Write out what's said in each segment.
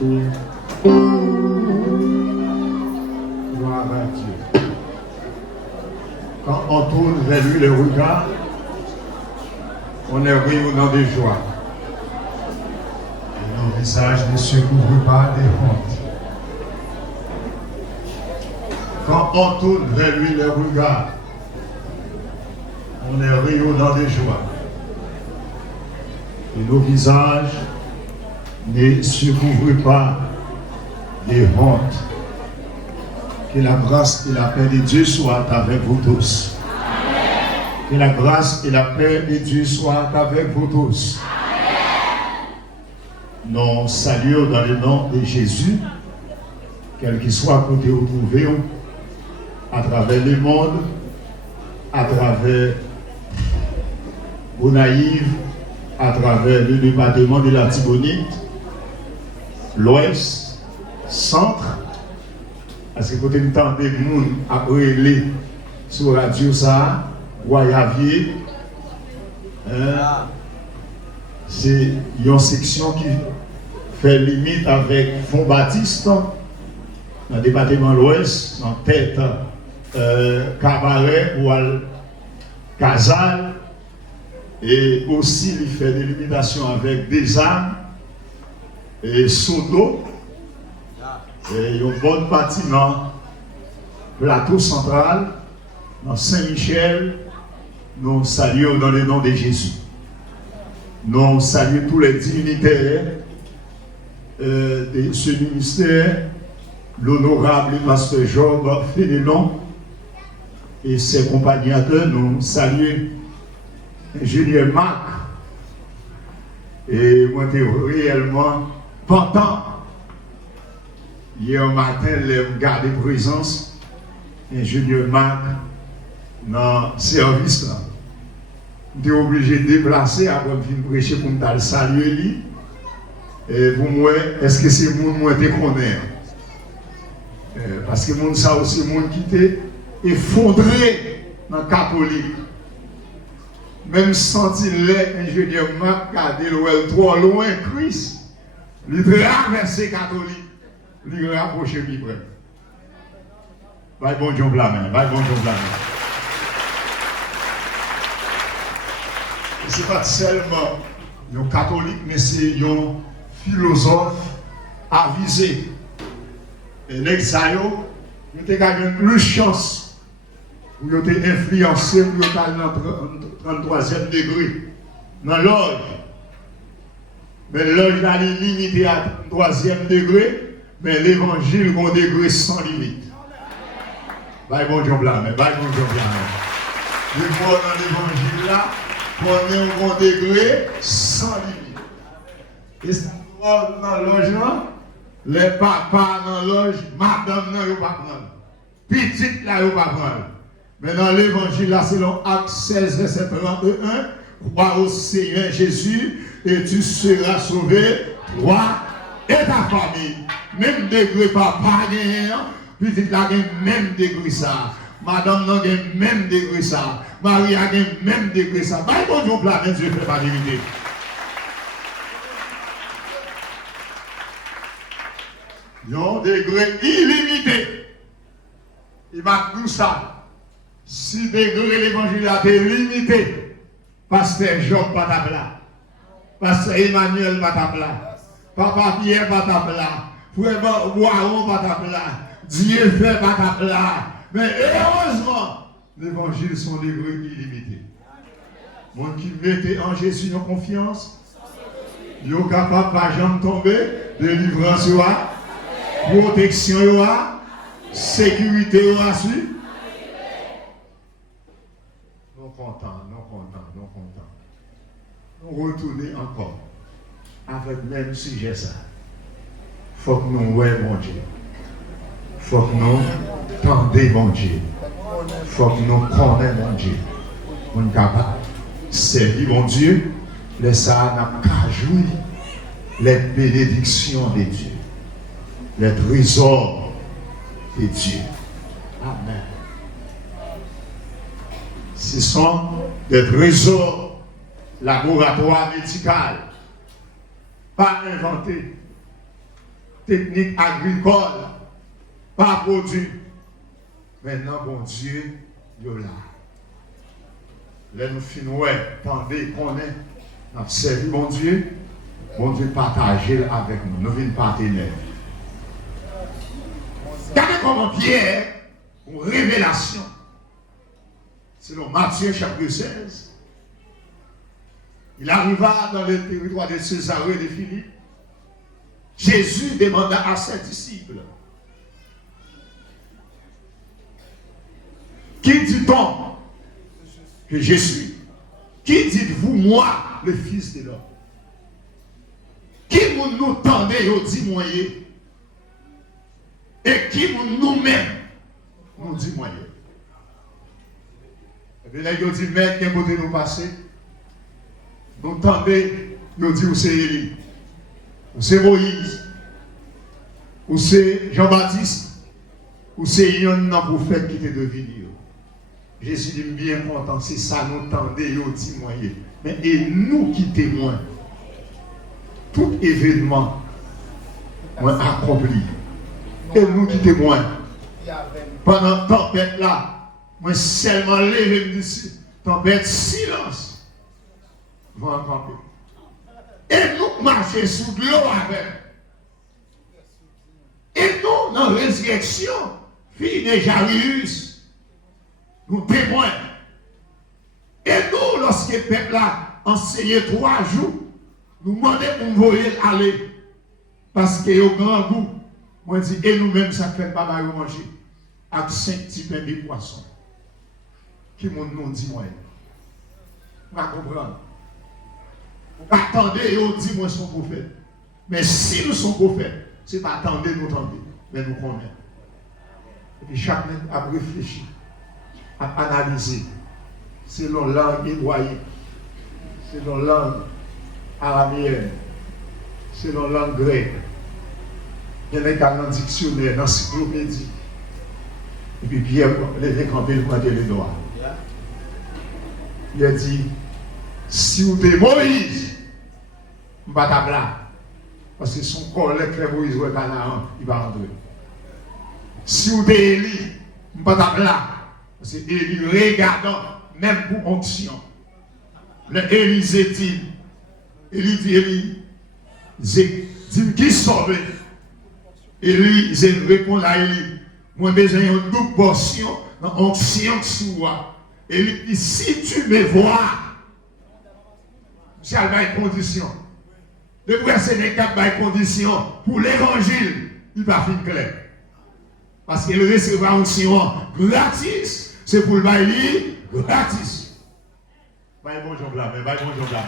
Gloire à Dieu. Quand on tourne vers lui le regard, on est rayonnant de joie. Et nos visages ne se couvrent pas de honte. Quand on tourne vers lui le regard, on est rayonnant de joie. Et nos visages ne se couvrent pas de honte. Que la grâce et la paix de Dieu soient avec vous tous. Amen. Que la grâce et la paix de Dieu soient avec vous tous. Amen. Nous saluons dans le nom de Jésus, quel qu'il soit côté où vous trouvez, à travers le monde, à travers Bonaïve, à travers le département de la Tibonite, l'Ouest, Centre, parce que côté du temps des gens après les sur Radio ça, Guayavier, c'est une section qui fait limite avec Font-Baptiste, dans le département de l'Ouest, en tête Cabaret ou Casal, et aussi il fait des limitations avec des âmes et Sodo. Et une bonne partie dans le plateau central, dans Saint-Michel, nous saluons dans le nom de Jésus. Nous saluons tous les dignitaires de ce ministère, l'honorable pasteur Job Fénelon et ses compagnons. Nous saluons Julien Marc. Et moi, j'étais réellement content. Hier matin, j'ai gardé présence ingénieur Marc dans le service. J'étais obligé de déplacer avant de venir prêcher pour me saluer. Et pour moi, est-ce que c'est le monde qui te connaît? Parce que monde ça aussi, le monde qui était effondré dans le catholique. Même senti l'ingénieur Marc garder le trop loin, Christ, il traversé catholique. Il rapproché plus près. Va bon Dieu blâme, va bon Dieu blâme. Ce n'est pas seulement un catholique, mais c'est un philosophe avisé. Et l'exayo, il a gagné plus de chance pour être influencé pour être dans le 33e degré, dans l'orge. Mais l'orge a limité à 3e degré. Mais l'évangile est un degré sans limite. Bye bon Dieu blâme, bye bon Dieu blâme. Le mot dans l'évangile là, on est un bon degré sans limite. Et ça dans l'loge là, les papas dans l'loge, madame n'a pas prendre. Petite là, n'a pas prendre. Mais dans l'évangile là, selon Acte 16, verset 31, crois au Seigneur Jésus et tu seras sauvé, toi et ta famille. Même degré papa gagne, petite là gagne même degré ça. Madame n'a gagne même degré ça. Marie a gagne même degré ça. Bah bon Dieu blâme, Dieu fait pas vérité. Un degré illimité. Il va tout ça. Si degré l'évangile a été limité, pasteur Job Patapla, pasteur Emmanuel Patapla, papa Pierre Patapla, frère Boiron Patapla, Dieu fait Patapla. Mais heureusement, l'évangile son degré illimité. Moi qui mettais en Jésus nos confiance, il est capable de ne jamais tomber, délivrance, protection, sécurité, nous contents. Nous retourner encore avec le même sujet ça. Il faut que nous voyons mon Dieu. Il faut que nous tendions mon Dieu. Il faut que nous connaissions mon Dieu. Nous sommes capables de servir mon Dieu. Les ça n'a qu'à jouir les bénédictions de Dieu. Les trésors de Dieu. Amen. Ce sont des trésors laboratoires médicaux, pas inventés. technique agricole, pas produit. Maintenant, bon Dieu, il est là. Là, nous finissons, attendez, qu'on est, nous avons servi bon Dieu partagez avec nous, nous venons partenaires. Regardez comment Pierre, une révélation, selon Matthieu chapitre 16, il arriva dans le territoire de Césarée de Philippe. Jésus demanda à ses disciples, qui dit-on que je suis? Qui dites-vous, moi, le Fils de l'homme? Qui nous tendez au dit moyen? Et qui nous-mêmes nous dit moyen? Et bien là, il dit, mais quel côté nous passer? Nous tendez, nous dit, où c'est Élie, où c'est Moïse, où c'est Jean-Baptiste, où c'est un prophète qui était devenu. Jésus dit bien content, c'est ça nous tendez, nous dit moyen. Mais et nous qui témoins, tout événement accompli. Et nous qui témoins, pendant la tempête là, moi seulement levé d'ici, tempête silence, va camper. Et nous marcher sous l'eau avec. Et nous, dans la résurrection, fille de Jairus, nous témoins. Et nous, lorsque le peuple a enseigné 3 jours, nous demandons pour voyer aller. Parce qu'il y a un grand goût. Moi, je dis, et nous-mêmes, ça ne fait pas mal manger. Avec 5 petits pains de poisson. Qui nous dit, moi. Vous comprenez? Attendez, et on dit, moi, son prophète. Mais si nous sommes prophètes, c'est pas attendez, nous tendez. Mais nous connaissons. Et puis chacun a réfléchi, a analysé. Selon langue hébraïque, selon langue araméenne, selon langue grecque. Il y a dans le dictionnaire, dans l'encyclopédie. Et puis Pierre, les campés, il pointait les doigts. Il a dit, si vous êtes Moïse, je ne vais pas là. Parce que son collègue que Moïse ou Canaan, il va rentrer. Si vous êtes Élie, je ne vais pas là. Parce que Élie, regardant, même pour onction. Le Élisée dit, Élie dit, Élie, dit qui sauve? Élie, il répond à Élie, moi j'ai besoin d'une double portion dans l'onction sur moi. Élie dit, si tu me vois, j'ai une condition. Le verset n'est pas une condition pour l'évangile, il va finir clair. Parce qu'il recevra une onction gratis, c'est pour le bailler gratis. Bye bonjour là, mais bye bonjour là.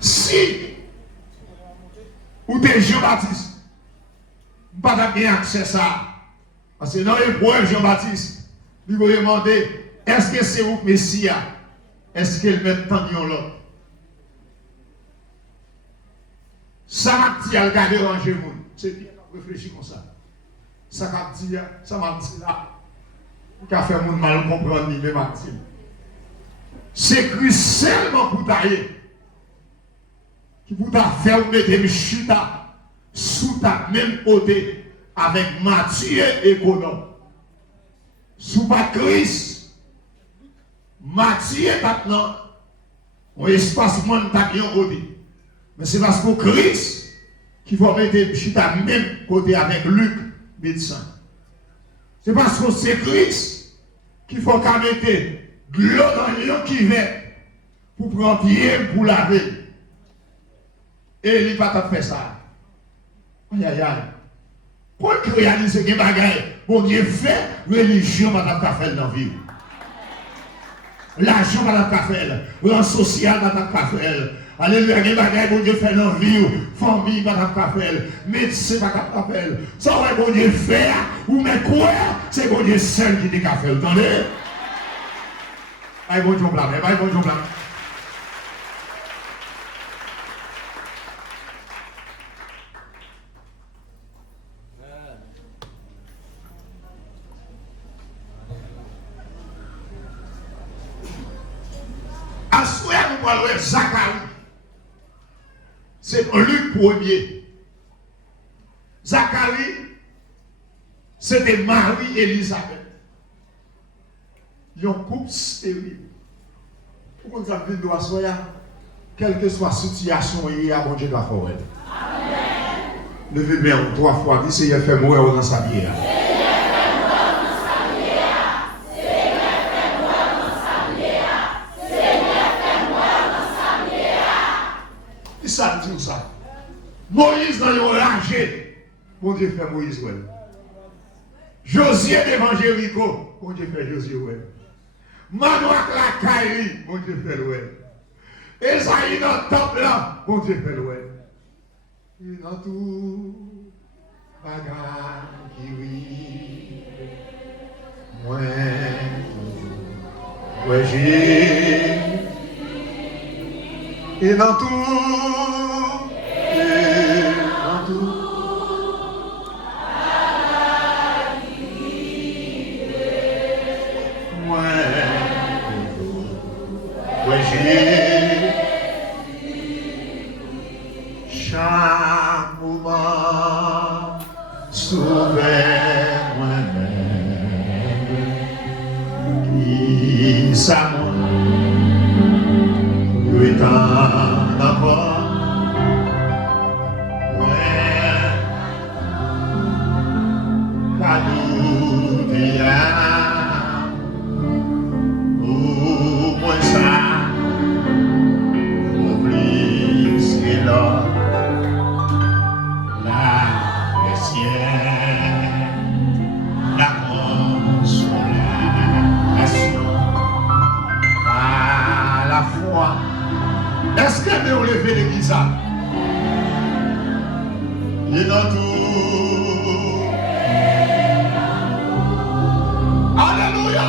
Si ou t'es Jean-Baptiste, pas bien accès à ça. Parce que dans l'épreuve, Jean-Baptiste, il va demander, est-ce que c'est vous Messia? Est-ce qu'il met tant de l'autre? Ça m'a dit à le garder ranger le monde. C'est bien, réfléchis comme ça. Ça m'a dit là, qui a fait mon mal comprendre, ni même Martin. C'est Christ seulement pour tailler. Qui vous a fait mettre une chute sous ta même côté avec Matthieu et Conon. Sous pas Christ, Matthieu maintenant, on espace monde ta bien côté. Mais c'est parce que Christ qui va mettre une chute à même côté avec Luc, médecin. C'est parce que c'est Christ qu'il faut qu'à mettre de l'eau dans l'eau qui vient pour prendre pied pour laver. Et il va pas faire ça. Aïe aïe aïe. Pour réaliser que bagaille, bon Dieu fait, religion va pas faire dans la vie. L'argent va pas faire, le social va pas faire. Alléluia, que bagaille, bon Dieu fait dans la vie, famille va pas faire, médecin va pas faire. Ça va bon Dieu faire, ou mais quoi, c'est bon Dieu seul qui dit qu'à faire. Entendez? Aïe bon Dieu blanc, aïe bon Dieu blanc. nous Zacharie. C'est Luc 1er. Zacharie, c'était Marie-Élisabeth. Ils ont couple stérile. Pourquoi nous avons doit soya? Quelle que soit la situation, il y a bon Dieu de la forêt. Levez bien 3 fois, dis Seigneur, fais-moi dans sa vie. Ça dit ça. Moïse dans le rangé. Mon Dieu fait Moïse, ouais. Josué devant Jéricho. Mon Dieu fait Josué, ouais. Manoak la Kairi. Mon Dieu fait ouais. Esaïe dans le temple là. Mon Dieu fait ouais. Et dans tout bagage qui oui. Ouais, j'ai. Et dans tout, j'ai chaque moment sauvé moi-même qui s'amour. Encore, ouais, Kaloudia, au moins ça, oublie c'est là, la sienne, la consolation, à la fois. Est-ce que nous lever l'église? Il est dans tout. Alléluia.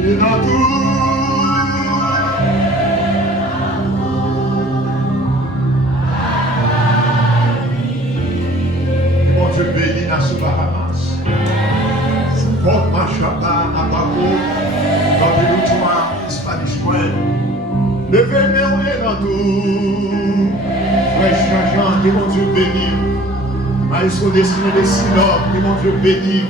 Il est dans tout. Je bénis la sous-baramas. Porte ma chapa à Paco, dans le luttoir, Spanish Point. Levez-moi dans tout. Frère changeant, que mon Dieu bénit. Maïs au destiné des synodes, que mon Dieu bénit.